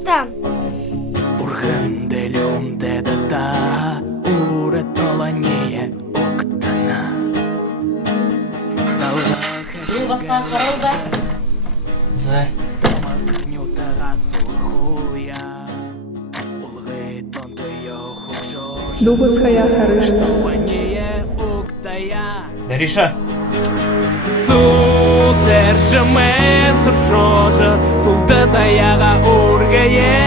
Ата. Урган делюм дедата, уре толание октана. Бұл басқа қаралда. Зай. Дубовская харышса. Дариша. Сусержіме сұршожы, сұлды заяға ұрғайе.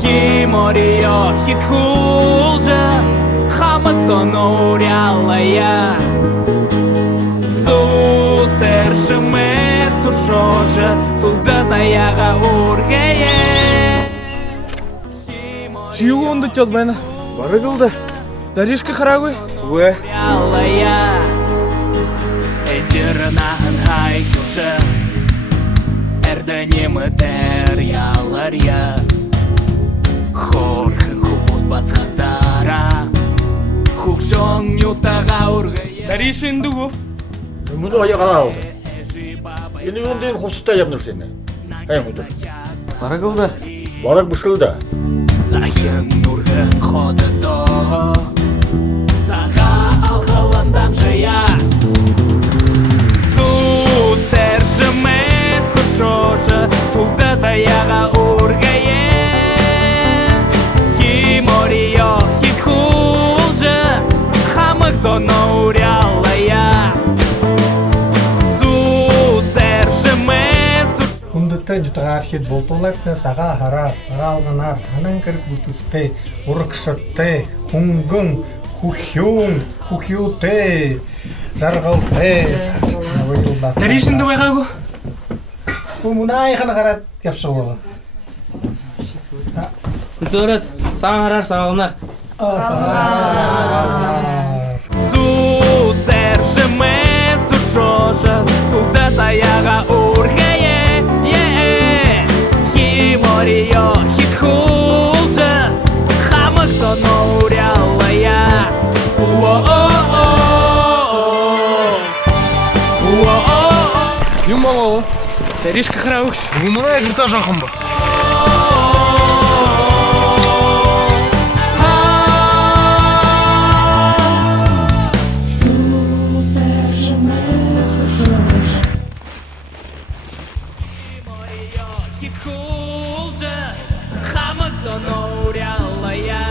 Химорио хитхулжы, хамық соны ұрялая. Сусержіме сұршожы, сұлды заяға ұрғайе. Жиу онды чал бәні. Бары қылды. Даришка қарагой. Уэ. Эдернахын хайхылшы, әрдінемі дәр ялар я. Хорхын хупут басхатара, хукшон нютаға ұрғая. Дариша инді го. Мұны аяқ ала алды. Енді өнден қосыста ябныр сені. Әйін құтыр. Бары қылды. Барак бұшылды. Захын нұрғын ходы доғы, саға алғаландам жая. Сусержіме сұршожы, сұлды заяға ұрғайе. Химорио хитхулжы, хамық соны ұрялая. Сусержіме Хүндэттэй нютагархид болтуулайтна сага хараар, сага алганаар, анан кэрэг бүтстэй, урагшаттэй, хүнгэн, хүхүүтэй, жаргалтай. Даришинді байғаго. Мунайхана гараад явшгаа. Күтөрөт. Саң хараар сағалнар. Сусержіме сұршожы, сұлды заяға ұрғайе. Химорио хитхулжы, хамық соны ұрялая. Юмало. Даришка қарагөкш. Мұны әгірта жақын ба. Хитхулжы, хамық соны ұрялая.